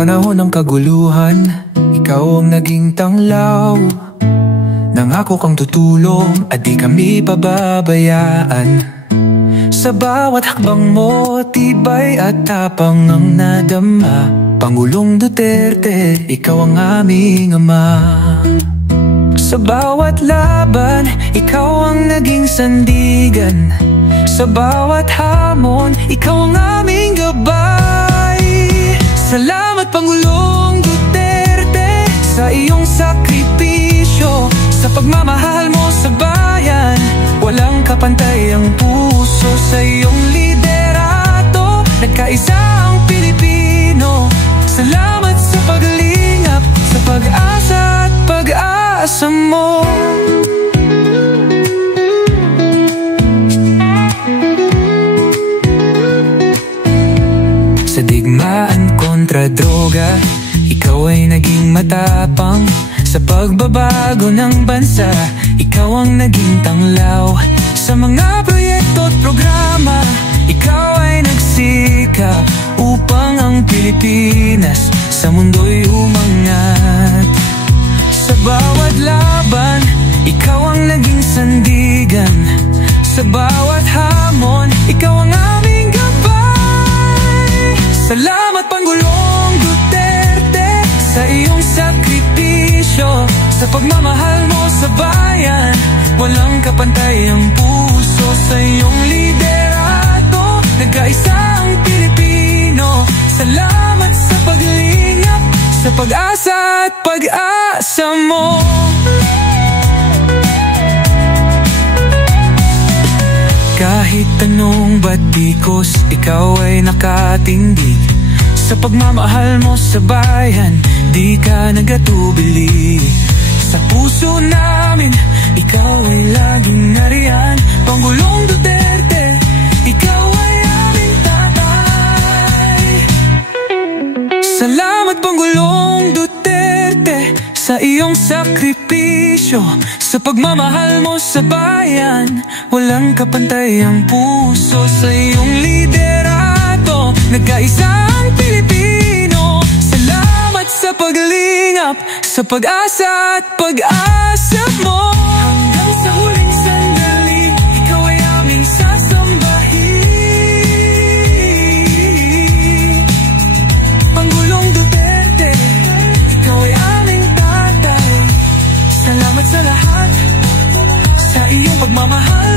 panahon ng kaguluhan, ikaw ang naging tanglaw. Nangako kang tutulong at di kami pababayaan. Sa bawat hakbang mo, tibay at tapang ang nadama. Pangulong Duterte, ikaw ang aming ama. Sa bawat laban, ikaw ang naging sandigan. Sa bawat hamon, ikaw ang aming gabay. Salamat Pangulong Duterte sa iyong sakripisyo, sa pagmamahal mo sa bayan. Walang kapantay ang puso sa iyong liderato. Nagkaisa ang Pilipino. Salamat sa paglingap, sa pag-asa at pag-asa mo. Sa digmaan kontra droga, ikaw ay naging matapang. Sa pagbabago ng bansa, ikaw ang naging tanglaw. Sa mga proyekto at programa, ikaw ay nagsikap upang ang Pilipinas sa mundo'y umangat. Sa bawat laban, ikaw ang naging sandigan. Sa bawat hamon, ikaw ang aming gabay. Salamat Pangulong Duterte sa iyong sakripisyo, sa pagmamahal mo sa bayan. Walang kapantay ang puso sa iyong liderato. Nagkaisa ang Pilipino. Salamat sa paglingap, sa pag-asa at pag-asa mo. Kahit anong batikos, ikaw ay nakatindig. Sa pagmamahal mo sa bayan, di ka nagatubili. Sa puso namin, ikaw ay laging nariyan. Pangulong Duterte, ikaw ay aming tatay. Salamat Pangulong Duterte sa iyong sakripisyo, sa pagmamahal mo sa bayan. Walang kapantay ang puso sa iyong liderato. Nagkaisa ang Pilipino. Salamat sa paglingap, sa pag-asa at pag-asa mo. Hanggang sa huling sandali, ikaw ay aming sasambahin. Pangulong Duterte, ikaw ay aming tatay. Salamat sa lahat, sa iyong pagmamahal.